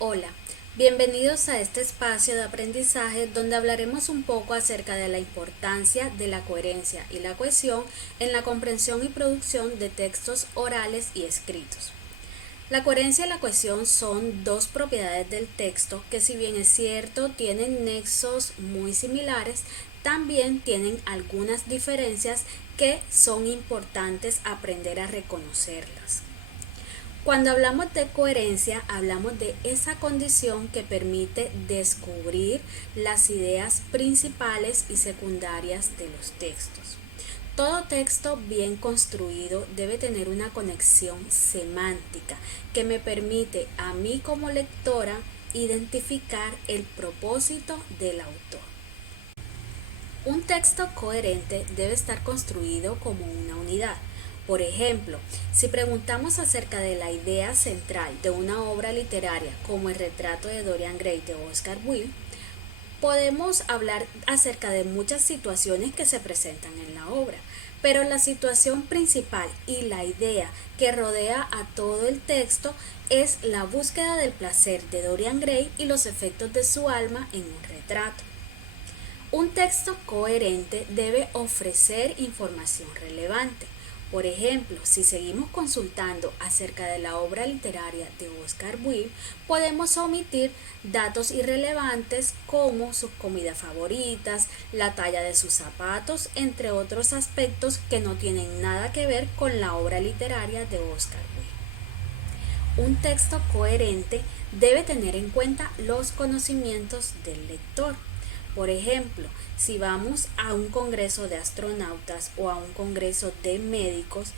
Hola, bienvenidos a este espacio de aprendizaje donde hablaremos un poco acerca de la importancia de la coherencia y la cohesión en la comprensión y producción de textos orales y escritos. La coherencia y la cohesión son dos propiedades del texto que, si bien es cierto, tienen nexos muy similares, también tienen algunas diferencias que son importantes aprender a reconocerlas. Cuando hablamos de coherencia, hablamos de esa condición que permite descubrir las ideas principales y secundarias de los textos. Todo texto bien construido debe tener una conexión semántica que me permite a mí como lectora identificar el propósito del autor. Un texto coherente debe estar construido como una unidad. Por ejemplo, si preguntamos acerca de la idea central de una obra literaria como el retrato de Dorian Gray de Oscar Wilde, podemos hablar acerca de muchas situaciones que se presentan en la obra, pero la situación principal y la idea que rodea a todo el texto es la búsqueda del placer de Dorian Gray y los efectos de su alma en un retrato. Un texto coherente debe ofrecer información relevante. Por ejemplo, si seguimos consultando acerca de la obra literaria de Oscar Wilde, podemos omitir datos irrelevantes como sus comidas favoritas, la talla de sus zapatos, entre otros aspectos que no tienen nada que ver con la obra literaria de Oscar Wilde. Un texto coherente debe tener en cuenta los conocimientos del lector. Por ejemplo, si vamos a un congreso de astronautas o a un congreso de médicos,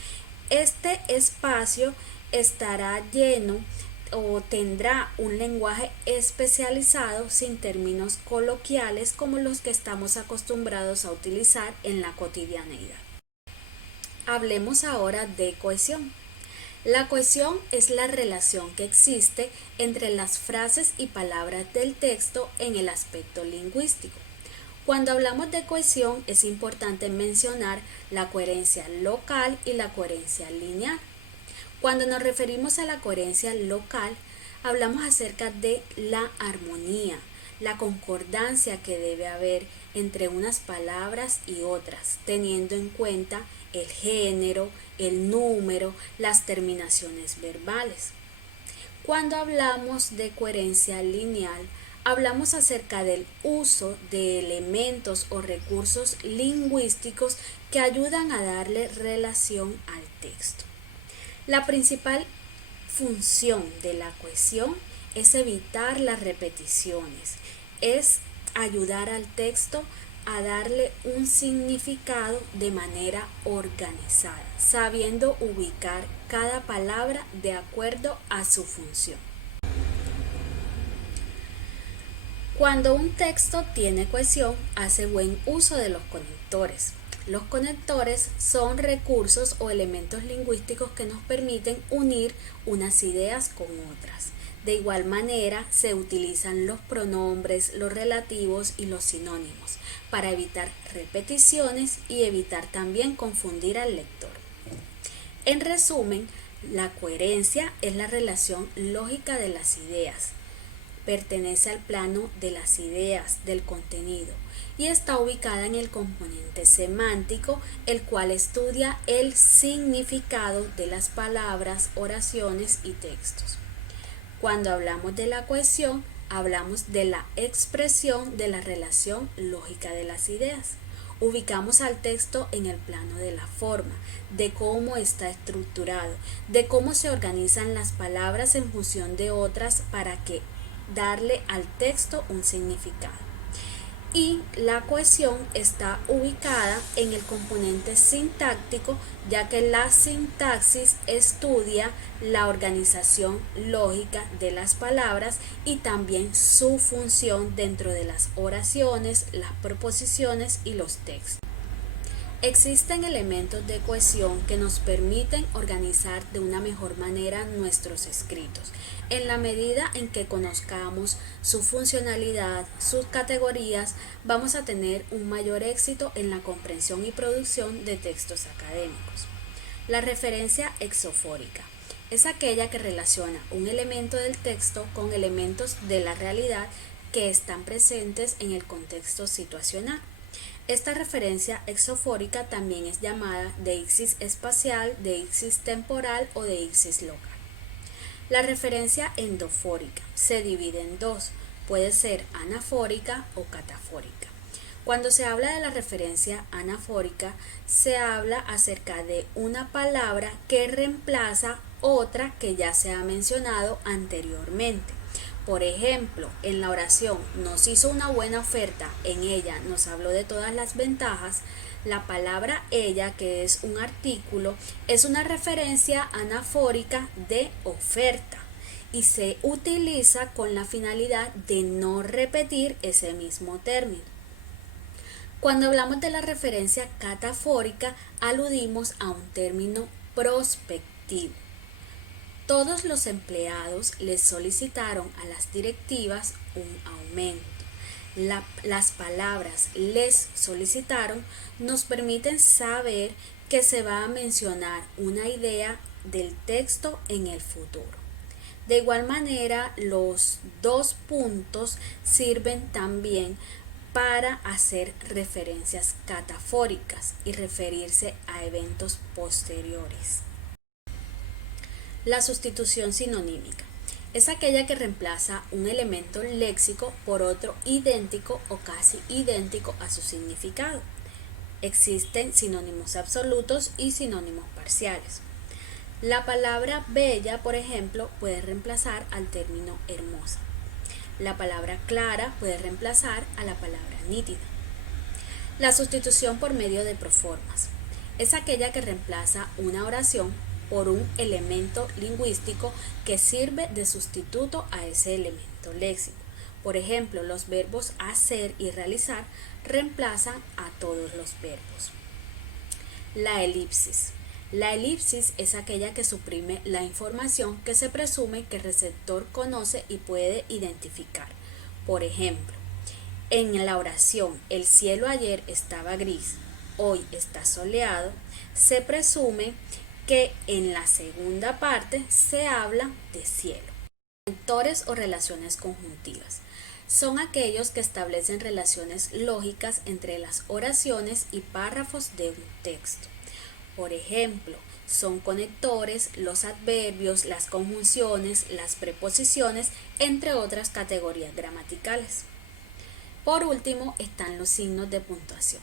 este espacio estará lleno o tendrá un lenguaje especializado sin términos coloquiales como los que estamos acostumbrados a utilizar en la cotidianeidad. Hablemos ahora de cohesión. La cohesión es la relación que existe entre las frases y palabras del texto en el aspecto lingüístico. Cuando hablamos de cohesión es importante mencionar la coherencia local y la coherencia lineal. Cuando nos referimos a la coherencia local, hablamos acerca de la armonía, la concordancia que debe haber entre unas palabras y otras, teniendo en cuenta el género, el número, las terminaciones verbales. Cuando hablamos de coherencia lineal, hablamos acerca del uso de elementos o recursos lingüísticos que ayudan a darle relación al texto. La principal función de la cohesión es evitar las repeticiones, es ayudar al texto a darle un significado de manera organizada, sabiendo ubicar cada palabra de acuerdo a su función. Cuando un texto tiene cohesión, hace buen uso de los conectores. Los conectores son recursos o elementos lingüísticos que nos permiten unir unas ideas con otras. De igual manera, se utilizan los pronombres, los relativos y los sinónimos para evitar repeticiones y evitar también confundir al lector. En resumen, la coherencia es la relación lógica de las ideas. Pertenece al plano de las ideas, del contenido, y está ubicada en el componente semántico, el cual estudia el significado de las palabras, oraciones y textos. Cuando hablamos de la cohesión, hablamos de la expresión de la relación lógica de las ideas. Ubicamos al texto en el plano de la forma, de cómo está estructurado, de cómo se organizan las palabras en función de otras para que darle al texto un significado. Y la cohesión está ubicada en el componente sintáctico, ya que la sintaxis estudia la organización lógica de las palabras y también su función dentro de las oraciones, las proposiciones y los textos. Existen elementos de cohesión que nos permiten organizar de una mejor manera nuestros escritos, en la medida en que conozcamos su funcionalidad, sus categorías, vamos a tener un mayor éxito en la comprensión y producción de textos académicos. La referencia exofórica. es aquella que relaciona un elemento del texto con elementos de la realidad que están presentes en el contexto situacional. Esta referencia exofórica también es llamada deixis espacial, deixis temporal o deixis local. La referencia endofórica se divide en dos, puede ser anafórica o catafórica. Cuando se habla de la referencia anafórica, se habla acerca de una palabra que reemplaza otra que ya se ha mencionado anteriormente. Por ejemplo, en la oración nos hizo una buena oferta, en ella nos habló de todas las ventajas. La palabra ella, que es un artículo, es una referencia anafórica de oferta y se utiliza con la finalidad de no repetir ese mismo término. Cuando hablamos de la referencia catafórica, aludimos a un término prospectivo. Todos los empleados les solicitaron a las directivas un aumento. Las palabras les solicitaron nos permiten saber que se va a mencionar una idea del texto en el futuro. De igual manera, los dos puntos sirven también para hacer referencias catafóricas y referirse a eventos posteriores. La sustitución sinonímica es aquella que reemplaza un elemento léxico por otro idéntico o casi idéntico a su significado. Existen sinónimos absolutos y sinónimos parciales. La palabra bella, por ejemplo, puede reemplazar al término hermosa. La palabra clara puede reemplazar a la palabra nítida. La sustitución por medio de proformas es aquella que reemplaza una oración por un elemento lingüístico que sirve de sustituto a ese elemento léxico. Por ejemplo, los verbos hacer y realizar reemplazan a todos los verbos. La elipsis. La elipsis es aquella que suprime la información que se presume que el receptor conoce y puede identificar. Por ejemplo, en la oración el cielo ayer estaba gris, hoy está soleado, se presume que en la segunda parte se habla de cielo. Conectores o relaciones conjuntivas son aquellos que establecen relaciones lógicas entre las oraciones y párrafos de un texto. Por ejemplo, son conectores los adverbios, las conjunciones, las preposiciones, entre otras categorías gramaticales. Por último, están los signos de puntuación.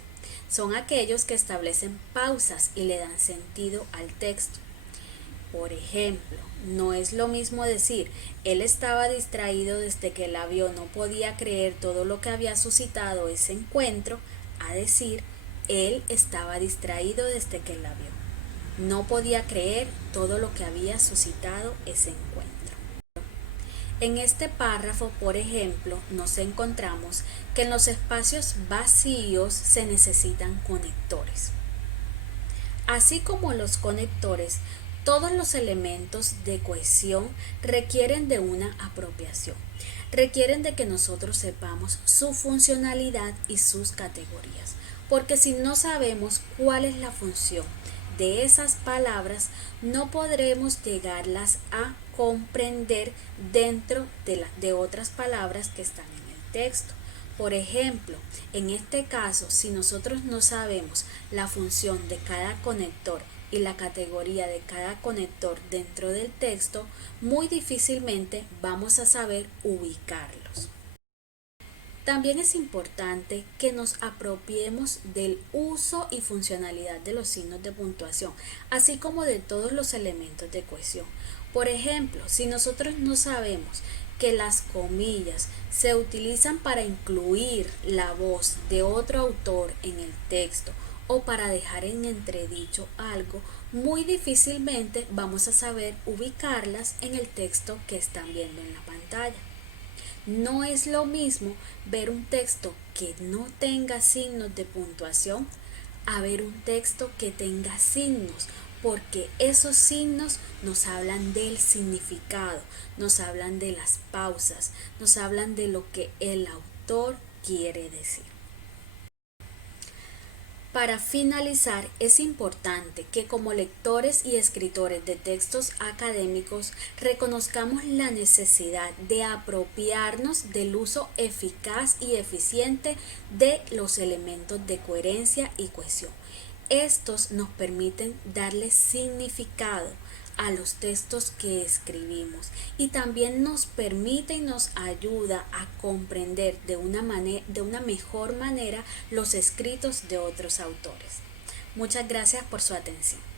Son aquellos que establecen pausas y le dan sentido al texto. Por ejemplo, no es lo mismo decir él estaba distraído desde que la vio, no podía creer todo lo que había suscitado ese encuentro, a decir él estaba distraído desde que la vio. No podía creer todo lo que había suscitado ese encuentro. En este párrafo, por ejemplo, nos encontramos que en los espacios vacíos se necesitan conectores. Así como los conectores, todos los elementos de cohesión requieren de una apropiación, requieren de que nosotros sepamos su funcionalidad y sus categorías, porque si no sabemos cuál es la función de esas palabras, no podremos llegarlas a comprender dentro de otras palabras que están en el texto. Por ejemplo, en este caso, si nosotros no sabemos la función de cada conector y la categoría de cada conector dentro del texto, muy difícilmente vamos a saber ubicarlos. También es importante que nos apropiemos del uso y funcionalidad de los signos de puntuación, así como de todos los elementos de cohesión. Por ejemplo, si nosotros no sabemos que las comillas se utilizan para incluir la voz de otro autor en el texto o para dejar en entredicho algo, muy difícilmente vamos a saber ubicarlas en el texto que están viendo en la pantalla. No es lo mismo ver un texto que no tenga signos de puntuación a ver un texto que tenga signos, porque esos signos nos hablan del significado, nos hablan de las pausas, nos hablan de lo que el autor quiere decir. Para finalizar, es importante que como lectores y escritores de textos académicos reconozcamos la necesidad de apropiarnos del uso eficaz y eficiente de los elementos de coherencia y cohesión. Estos nos permiten darle significado a los textos que escribimos y también nos permite y nos ayuda a comprender de una mejor manera los escritos de otros autores. Muchas gracias por su atención.